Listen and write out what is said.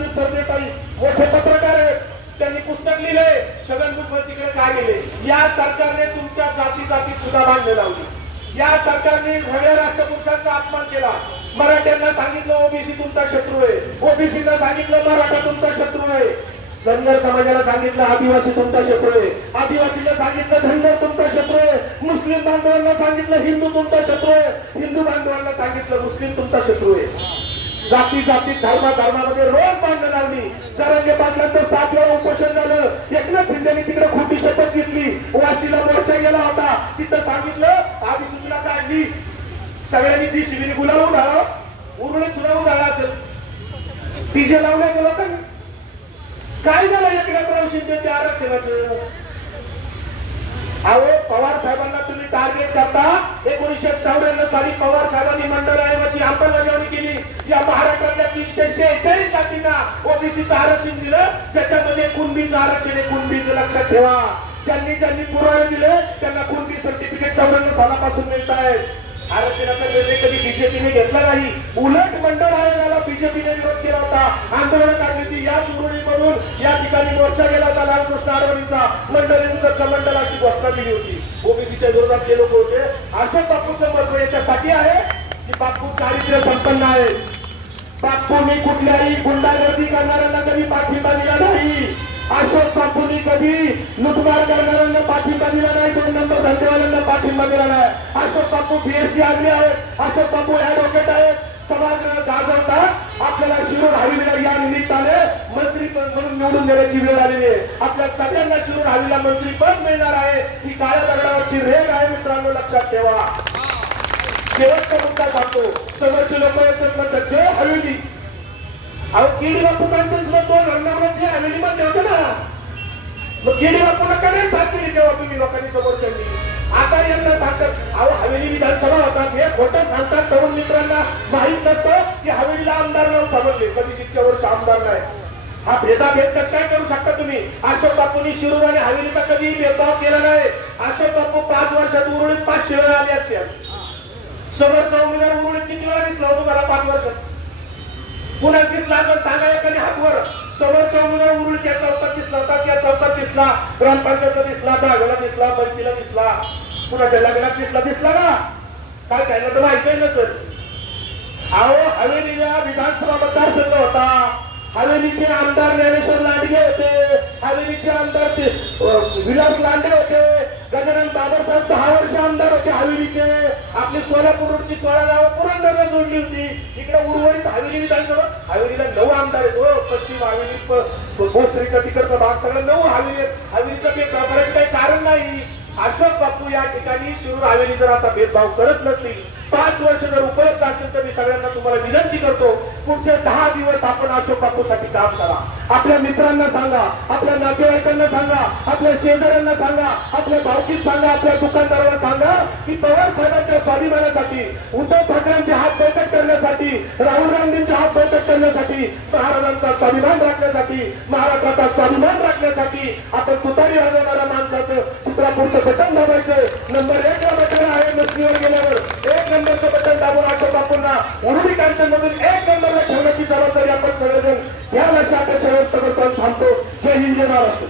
राजदीप सरदेसाई मोठे पत्रकार आहेत. त्यांनी पुस्तक लिहिले. छगन भुजबळ तिकडे काय गेले या सरकारने तुमच्या जाती जातीत सुद्धा बांधले लावली. या सरकारने भव्य राष्ट्रपुरुषांचा अपमान केला. मराठ्यांना सांगितलं ओबीसी तुमचा शत्रू आहे. ओबीसीला सांगितलं मराठा तुमचा शत्रू आहे. धनगर समाजाला सांगितलं आदिवासी तुमचा शत्रू आहे. आदिवासीला सांगितलं धनगर तुमचा शत्रू आहे. मुस्लिम बांधवांना सांगितलं हिंदू तुमचा शत्रू आहे. हिंदू बांधवांना सांगितलं मुस्लिम तुमचा शत्रू आहे. जाती जाती धर्म धर्मामध्ये रोज भांडणं लावली जरांगे पाटलांचं सात वेळा उपोषण झालं. एकनाथ शिंदेनी तिकडे खोटी शपथ घेतली. वाशीला मोर्चा गेला होता. तिथं सांगितलं आधी सूचना काढली. सगळ्यांनी जी शिबिरी गुलावून झाला उरुळीत सुनावून असेल. डीजे लावल्या गेलं तर? काय झालं एकनाथराव शिंदे त्या आरक्षणाचं? अहो पवार साहेबांना तुम्ही टार्गेट करता. एकोणीसशे चौऱ्याण्णव साली पवार साहेबांनी मंडळ आयोगाची अंमलबजावणी या महाराष्ट्रातल्या तीनशे शेहेचाळीस जातींना ओबीसीचं आरक्षण दिलं. ज्याच्यामध्ये कुणबीचं आरक्षण आहे कुणबीचं लक्षात ठेवा. ज्यांनी ज्यांनी पुरावे दिले त्यांना कुणबी सर्टिफिकेट चौऱ्याण्णव सालापासून मिळत आहेत आरक्षणाचा निर्णय कधी बीजेपीने घेतला नाही. उलट मंडळ आयोगाला बीजेपीने विरोध केला होता. आंदोलन काढली होती याच उरुळीमधून या ठिकाणी मोर्चा गेला होता लालकृष्ण अडवणीचा मंडळी मुदत मंडळ अशी घोषणा दिली होती. ओबीसीच्या विरोधात जे लोक होते अशोक बापूचं महत्त्व याच्यासाठी आहे की बापू चारित्र्य संपन्न आहे. बापूंनी कुठल्याही गुंडागर्दी करणाऱ्यांना कधी पाठिंबा दिला नाही. अशोक बापूंनी कधी लुटमार करणाऱ्यांना पाठिंबा दिला नाही. दोन नंबर धंदेवाल्यांना पाठिंबा दिला नाही. अशोक बापू बीएससी आगले आहेत. अशोक बापू ऍडव्होकेट आहेत. समाज गाजवतात आपल्याला शिरूर हवेलीला या निमित्ताने मंत्री म्हणून निवडून देण्याची वेळ आलेली आहे. आपल्या सगळ्यांना शिरूर हवेलीला मंत्री पद मिळणार आहे. ही काळ्या दगडावरची रेग आहे मित्रांनो लक्षात ठेवा. शेवटचा मुद्दा सांगतो. समोरचे लोक येतात म्हणतात जय हवेली. अहो केडी बापू त्यांचंच मत दोन रंगामध्ये हवेली मध्ये होतं ना. मग केडी बापूला का नाही साथ दिली तेव्हा तुम्ही लोकांनी समोरच्यांनी? आता यांना सांगतात अहो हवेली विधानसभा होतात हे खोटं सांगतात तरुण मित्रांना. माहीत नसतं की हवेलीला आमदार नव्हता म्हणले कधी इतक्या वर्ष आमदार नाही. हा भेदाभेद कसं काय करू शकता तुम्ही? अशोक बापूंनी शिरूर आणि हवेलीचा कधी भेदभाव केला नाही. अशोक बापू पाच वर्षात उरळीत पाच वेळा आले असते. समोरचा उमेदवार उरुळीत किती वेळा दिसला होतो मला पाच वर्षात पुन्हा दिसला असं सांगा एखादी हातवर. समोरचा उमेदवार उरुळीच्या चौकात दिसला होता त्या चौकात दिसला. ग्रामपंचायतला दिसला दहाव्याला दिसला पंचीला दिसला. कुणाच्या लग्नात दिसला दिसला ना काय काय तर माहिती नसेल अहो हवेलीला विधानसभा मतदारसंघ होता. हवेलीचे आमदार ज्ञानेश्वर लांडगे होते. हवेलीचे आमदार विलास लांडे होते. गजानन बाबरसाहेब दहा वर्ष आमदार होते हवेलीचे. आपली सोलापूरची सोळा गाव पुरंदरला जोडली होती. इकडे उर्वरित हवेली विधानसभा. हवेलीला नऊ आमदार आहेत. हो पश्चिम हवेली भोसरीचा तिकडचा भाग. सगळं नऊ हवेली आहेत. हवेलीचं भेद करायचं काही कारण नाही. अशोक बापू या ठिकाणी शिरूर हवेली जर असा भेदभाव करत नसतील पाच वर्ष जर उपलब्ध असतील तर मी सगळ्यांना तुम्हाला विनंती करतो पुढचे दहा दिवस आपण अशोक बापूसाठी काम करा. आपल्या मित्रांना सांगा आपल्या नातेवाईकांना सांगा आपल्या शेजाऱ्यांना सांगा आपल्या भावकीत सांगा आपल्या दुकानदाराला सांगा की पवार साहेबांच्या स्वाभिमानासाठी उद्धव ठाकरेंचे हात बैठक करण्यासाठी राहुल गांधींचे हात बैठक करण्यासाठी महाराजांचा स्वाभिमान राखण्यासाठी महाराष्ट्राचा स्वाभिमान राखण्यासाठी आपण तुतारी वाजवणाऱ्या माणसाचं चित्रापूरचं बटन दाबायचं. नंबर एक ला बटन आहे गेल्यावर एक नंबरचं बटन दाबून अशोक बापूंना उरुळी कांचन मधून एक नंबरला ठेवण्याची जबाबदारी आपण सगळेजण या लक्षात शेवट करतो थांबतो. जय हिंद जय महाराष्ट्र.